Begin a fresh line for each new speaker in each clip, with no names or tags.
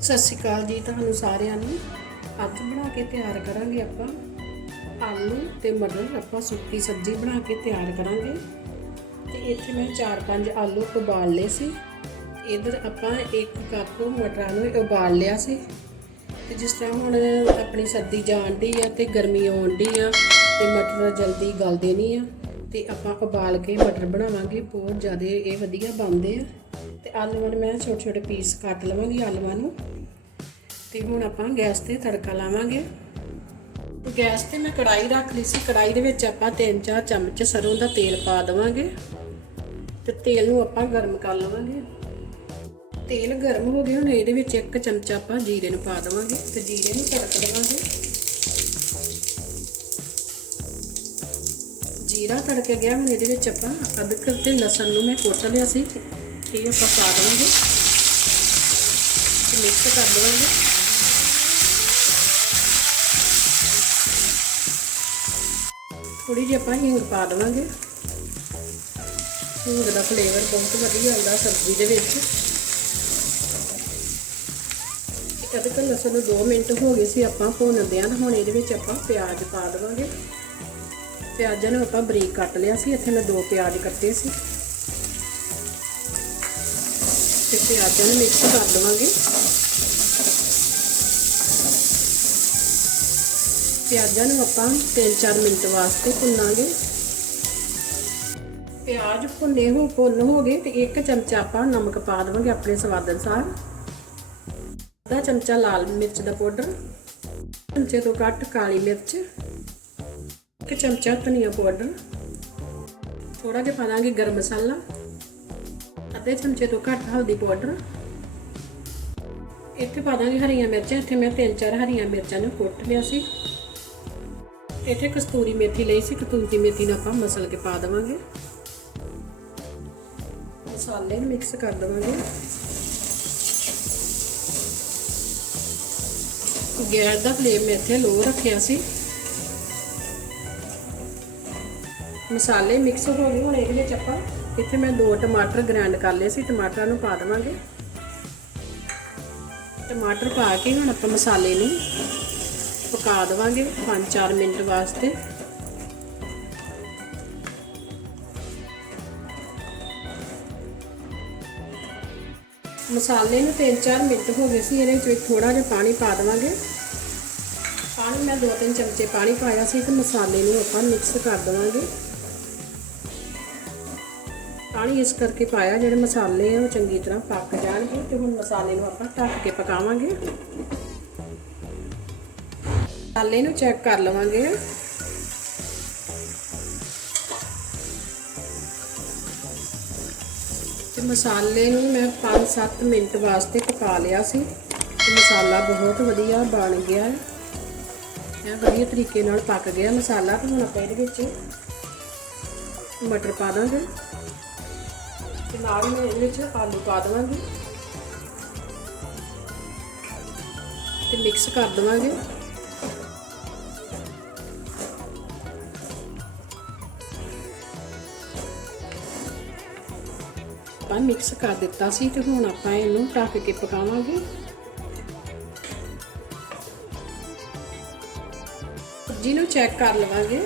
ਸਤਿ ਸ਼੍ਰੀ ਅਕਾਲ ਜੀ ਤੁਹਾਨੂੰ ਸਾਰਿਆਂ ਨੂੰ। ਅੱਜ ਬਣਾ ਕੇ ਤਿਆਰ ਕਰਾਂਗੇ ਆਪਾਂ ਆਲੂ ਤੇ ਮਟਰ। ਆਪਾਂ ਸੁੱਕੀ ਸਬਜ਼ੀ ਬਣਾ ਕੇ ਤਿਆਰ ਕਰਾਂਗੇ। ਤੇ ਇੱਥੇ ਮੈਂ 4-5 ਆਲੂ ਉਬਾਲ ਲਏ ਸੀ। ਇਧਰ ਆਪਾਂ 1 ਕੱਪ ਮਟਰਾਂ ਨੂੰ ਉਬਾਲ ਲਿਆ ਸੀ। ਤੇ ਜਿਸ ਤਰ੍ਹਾਂ ਹੁਣ ਆਪਣੀ ਸਰਦੀ ਜਾਣ ਡਈ ਆ ਤੇ ਗਰਮੀ ਆਉਣ ਡਈ ਆ ਤੇ ਮਟਰ ਜਲਦੀ ਗਲਦੇ ਨਹੀਂ ਆ, ਤੇ ਆਪਾਂ ਉਬਾਲ ਕੇ ਮਟਰ ਬਣਾਵਾਂਗੇ। ਬਹੁਤ ਜ਼ਿਆਦਾ ਇਹ ਵਧੀਆ ਬਣਦੇ ਆ। ਤੇ ਆਲੂਆਂ ਨੂੰ ਮੈਂ ਛੋਟੇ ਛੋਟੇ ਪੀਸ ਕੱਟ ਲਵਾਂਗੀ ਆਲੂਆਂ ਨੂੰ। ਤੇ ਹੁਣ ਆਪਾਂ ਗੈਸ ਤੇ ਤੜਕਾ ਲਾਵਾਂਗੇ। ਗੈਸ ਤੇ ਮੈਂ ਕੜਾਈ ਰੱਖ ਲਈ ਸੀ। ਕੜਾਈ ਦੇ ਵਿੱਚ ਆਪਾਂ 3-4 ਚਮਚ ਸਰੋਂ ਦਾ ਤੇਲ ਪਾ ਦੇਵਾਂਗੇ। ਤੇ ਤੇਲ ਨੂੰ ਆਪਾਂ ਗਰਮ ਕਰ ਲਵਾਂਗੇ। ਤੇਲ ਗਰਮ ਹੋ ਗਿਆ, ਹੁਣ ਇਹਦੇ ਵਿੱਚ ਇੱਕ ਚਮਚਾ ਆਪਾਂ ਜੀਰੇ ਨੂੰ ਪਾ ਦੇਵਾਂਗੇ। ਤੇ ਜੀਰੇ ਨੂੰ ਤੜਕ ਦੇਵਾਂਗੇ। ਜੀਰਾ ਤੜਕ ਗਿਆ, ਹੁਣ ਇਹਦੇ ਵਿੱਚ ਆਪਾਂ ਅਦਰਕ ਤੇ ਲਸਣ ਨੂੰ ਮੈਂ ਕੁੱਟ ਲਿਆ ਸੀ। ਇਹ ਆਪਾਂ ਪਾ ਦੇਵਾਂਗੇ। ਤੇ ਮਿਕਸ ਕਰ ਦੇਵਾਂਗੇ ਥੋੜੀ ਜਿਹੀ ਆਪਾਂ ਹਿੰਗ ਪਾ ਦੇਵਾਂਗੇ। ਹਿੰਗ ਦਾ ਫਲੇਵਰ ਬਹੁਤ ਵਧੀਆ ਆਉਂਦਾ ਸਬਜ਼ੀ ਦੇ ਵਿੱਚ। ਅਦਰਕ ਲਸਣ ਨੂੰ 2 ਮਿੰਟ ਹੋ ਗਏ ਸੀ ਆਪਾਂ ਭੁੰਨਦੇ ਆਂ ਹੁਣ ਇਹਦੇ ਵਿੱਚ ਆਪਾਂ ਪਿਆਜ਼ ਪਾ ਦੇਵਾਂਗੇ। ਪਿਆਜ਼ਾਂ ਨੂੰ ਆਪਾਂ ਬਰੀਕ ਕੱਟ ਲਿਆ ਸੀ, ਇੱਥੇ ਮੈਂ ਦੋ ਪਿਆਜ਼ ਕੱਟੇ ਸੀ। ਤੇ ਪਿਆਜ਼ਾਂ ਨੂੰ ਮਿਕਸ ਕਰ ਦੇਵਾਂਗੇ ਪਿਆਜ਼ਾਂ ਨੂੰ ਆਪਾਂ 3-4 ਮਿੰਟ ਵਾਸਤੇ ਭੁੰਨਾਂਗੇ। ਪਿਆਜ਼ ਭੁੰਨੇ ਹੋ, ਭੁੰਨ ਹੋ ਗਏ ਤੇ ਇੱਕ ਚਮਚਾ ਆਪਾਂ ਨਮਕ ਪਾ ਦੇਵਾਂਗੇ ਆਪਣੇ ਸਵਾਦ ਅਨੁਸਾਰ। ਅੱਧਾ ਚਮਚਾ ਲਾਲ ਮਿਰਚ ਦਾ ਪਾਊਡਰ, ਚਮਚੇ ਤੋਂ ਘੱਟ ਕਾਲੀ ਮਿਰਚ, ਇੱਕ ਚਮਚਾ ਧਨੀਆ ਪਾਊਡਰ। ਥੋੜਾ ਜਿਹਾ ਪਾ ਦਾਂਗੇ ਗਰਮ ਮਸਾਲਾ। ਅੱਧੇ ਚਮਚੇ ਤੋਂ ਘੱਟ ਹਲਦੀ ਪਾਊਡਰ। ਇੱਥੇ ਪਾ ਦਾਂਗੇ ਹਰੀਆਂ ਮਿਰਚਾਂ। ਇੱਥੇ ਮੈਂ ਤਿੰਨ ਚਾਰ ਹਰੀਆਂ ਮਿਰਚਾਂ ਨੂੰ ਕੁੱਟ ਲਿਆ ਸੀ। ਇੱਥੇ ਕਸਤੂਰੀ ਮੇਥੀ ਲਈ ਸੀ। ਕਸਤੂਰੀ ਮੇਥੀ ਨੂੰ ਆਪਾਂ ਮਸਲ ਕੇ ਪਾ ਦੇਵਾਂਗੇ। ਮਸਾਲੇ ਨੂੰ ਮਿਕਸ ਕਰ ਦੇਵਾਂਗੇ। ਗੈਸ ਦਾ ਫਲੇਮ ਇੱਥੇ ਲੋ ਰੱਖਿਆ ਸੀ। ਮਸਾਲੇ ਮਿਕਸ ਹੋ ਗਏ। ਹੁਣ ਇਹਦੇ ਵਿੱਚ ਆਪਾਂ ਇੱਥੇ ਮੈਂ ਦੋ ਟਮਾਟਰ ਗ੍ਰਾਈਂਡ ਕਰ ਲਏ ਸੀ, ਟਮਾਟਰਾਂ ਨੂੰ ਪਾ ਦੇਵਾਂਗੇ। ਟਮਾਟਰ ਪਾ ਕੇ ਹੁਣ ਆਪਾਂ ਮਸਾਲੇ ਨੂੰ ਪਕਾ ਦੇਵਾਂਗੇ 5-4 ਮਿੰਟ ਵਾਸਤੇ। ਮਸਾਲੇ ਨੂੰ 3-4 ਮਿੰਟ ਹੋ ਗਏ ਸੀ, ਇਹਦੇ ਵਿੱਚ ਥੋੜਾ ਜਿਹਾ ਪਾਣੀ ਪਾ ਦੇਵਾਂਗੇ। ਪਾਣੀ ਮੈਂ 2-3 ਚਮਚੇ ਪਾਣੀ ਪਾਇਆ ਸੀ ਤੇ ਮਸਾਲੇ ਨੂੰ ਆਪਾਂ ਮਿਕਸ ਕਰ ਦੇਵਾਂਗੇ। ਪਾਣੀ ਇਸ ਕਰਕੇ ਪਾਇਆ, ਜਿਹੜੇ ਮਸਾਲੇ ਆ ਉਹ ਚੰਗੀ ਤਰ੍ਹਾਂ ਪੱਕ ਜਾਣਗੇ ਤੇ ਹੁਣ ਮਸਾਲੇ ਨੂੰ ਆਪਾਂ ਢੱਕ ਕੇ ਪਕਾਵਾਂਗੇ। ਮਸਾਲੇ ਨੂੰ ਚੈੱਕ ਕਰ ਲਵਾਂਗੇ। ਤੇ ਮਸਾਲੇ ਨੂੰ ਮੈਂ 5-7 ਮਿੰਟ ਵਾਸਤੇ ਪਕਾ ਲਿਆ ਸੀ। ਤੇ ਮਸਾਲਾ ਬਹੁਤ ਵਧੀਆ ਬਣ ਗਿਆ। ਹੈ ਇਹ ਵਧੀਆ ਤਰੀਕੇ ਨਾਲ ਪੱਕ ਗਿਆ ਮਸਾਲਾ। ਤੇ ਹੁਣ ਆਪਾਂ ਇਹਦੇ ਵਿੱਚ ਮਟਰ ਪਾ ਦਾਂਗੇ। ਤੇ ਨਾਲ ਮੈਂ ਇਹਦੇ ਵਿੱਚ ਆਲੂ ਪਾ ਦੇਵਾਂਗੀ। ਤੇ ਮਿਕਸ ਕਰ ਦੇਵਾਂਗੇ। ਆਪਾਂ ਮਿਕਸ ਕਰ ਦਿੱਤਾ ਸੀ ਤੇ ਹੁਣ ਆਪਾਂ ਇਹਨੂੰ ਢੱਕ ਕੇ ਪਕਾਵਾਂਗੇ। ਸਬਜ਼ੀ ਨੂੰ ਚੈੱਕ ਕਰ ਲਵਾਂਗੇ।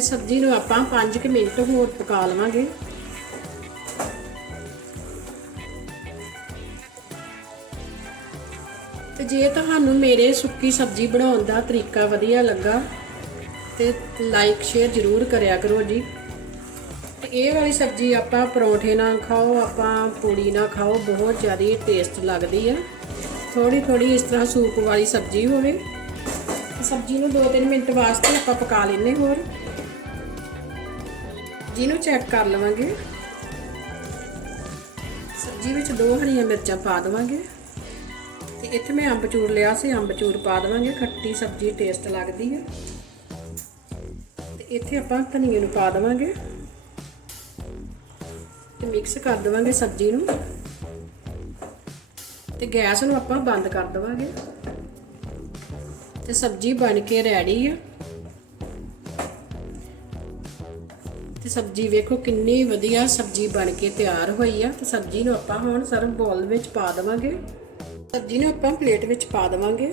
ਤੇ ਸਬਜ਼ੀ ਨੂੰ ਆਪਾਂ 5 ਮਿੰਟ ਹੋਰ ਪਕਾ ਲਵਾਂਗੇ। ਤੇ ਜੇ ਤੁਹਾਨੂੰ ਮੇਰੇ ਸੁੱਕੀ ਸਬਜ਼ੀ ਬਣਾਉਣ ਦਾ ਤਰੀਕਾ ਵਧੀਆ ਲੱਗਾ, ਤੇ ਲਾਈਕ ਸ਼ੇਅਰ ਜ਼ਰੂਰ ਕਰਿਆ ਕਰੋ ਜੀ। ਇਹ ਵਾਲੀ ਸਬਜ਼ੀ ਆਪਾਂ ਪਰੌਂਠੇ ਨਾਲ ਖਾਓ, ਆਪਾਂ ਪੂੜੀ ਨਾਲ ਖਾਓ, ਬਹੁਤ ਜ਼ਿਆਦਾ ਟੇਸਟ ਲੱਗਦੀ ਆ। ਥੋੜੀ ਥੋੜੀ ਇਸ ਤਰ੍ਹਾਂ ਸੂਪ ਵਾਲੀ ਸਬਜ਼ੀ ਹੋਵੇ। ਸਬਜ਼ੀ ਨੂੰ 2-3 ਮਿੰਟ ਵਾਸਤੇ ਆਪਾਂ ਪਕਾ ਲੈਨੇ ਹੋਰ। ਜਿਹਨੂੰ ਚੈੱਕ ਕਰ ਲਵਾਂਗੇ। ਸਬਜ਼ੀ ਵਿੱਚ ਦੋ ਹਰੀਆਂ ਮਿਰਚਾਂ ਪਾ ਦੇਵਾਂਗੇ। ਤੇ ਇੱਥੇ ਮੈਂ ਅੰਬਚੂਰ ਲਿਆ ਸੀ, ਅੰਬਚੂਰ ਪਾ ਦੇਵਾਂਗੇ। ਖੱਟੀ ਸਬਜ਼ੀ ਟੇਸਟ ਲੱਗਦੀ ਹੈ ਤੇ ਇੱਥੇ ਆਪਾਂ ਧਨੀਏ ਨੂੰ ਪਾ ਦੇਵਾਂਗੇ। ਤੇ ਮਿਕਸ ਕਰ ਦੇਵਾਂਗੇ ਸਬਜ਼ੀ ਨੂੰ। ਤੇ ਗੈਸ ਨੂੰ ਆਪਾਂ ਬੰਦ ਕਰ ਦੇਵਾਂਗੇ। ਤੇ ਸਬਜ਼ੀ ਬਣ ਕੇ ਰੈਡੀ ਆ। ਤੇ ਸਬਜ਼ੀ ਵੇਖੋ ਕਿੰਨੀ ਵਧੀਆ ਸਬਜ਼ੀ ਬਣ ਕੇ ਤਿਆਰ ਹੋਈ ਆ। ਤੇ ਸਬਜ਼ੀ ਨੂੰ ਆਪਾਂ ਹੁਣ ਸਰਵ ਬੋਲ ਵਿੱਚ ਪਾ ਦੇਵਾਂਗੇ। ਸਬਜ਼ੀ ਨੂੰ ਆਪਾਂ ਪਲੇਟ ਵਿੱਚ ਪਾ ਦੇਵਾਂਗੇ।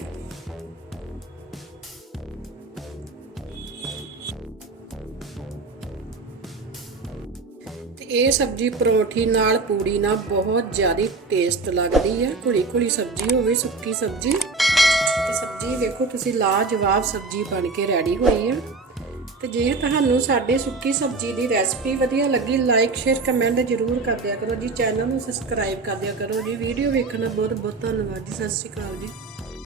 ਤੇ ਇਹ ਸਬਜ਼ੀ ਪਰੌਂਠੀ ਨਾਲ ਪੂੜੀ ਨਾਲ ਬਹੁਤ ਜ਼ਿਆਦਾ ਟੇਸਟ ਲੱਗਦੀ ਹੈ ਘੁਲੀ ਘੁਲੀ ਸਬਜ਼ੀ ਹੋਵੇ, ਸੁੱਕੀ ਸਬਜ਼ੀ। ਤੇ ਸਬਜ਼ੀ ਵੇਖੋ ਤੁਸੀਂ ਲਾਜਵਾਬ ਸਬਜ਼ੀ ਬਣ ਕੇ ਰੈਡੀ ਹੋਈ ਹੈ ਤੇ ਜੇ ਤੁਹਾਨੂੰ ਸਾਡੇ ਸੁੱਕੀ ਸਬਜ਼ੀ ਦੀ ਰੈਸਪੀ ਵਧੀਆ ਲੱਗੀ ਲਾਈਕ ਸ਼ੇਅਰ ਕਮੈਂਟ ਜ਼ਰੂਰ ਕਰ ਦਿਆ ਕਰੋ ਜੀ। ਚੈਨਲ ਨੂੰ ਸਬਸਕ੍ਰਾਈਬ ਕਰ ਦਿਆ ਕਰੋ ਜੀ। ਵੀਡੀਓ ਵੇਖਣ ਦਾ ਬਹੁਤ ਬਹੁਤ ਧੰਨਵਾਦ ਜੀ। ਸਤਿ ਸ਼੍ਰੀ ਅਕਾਲ ਜੀ।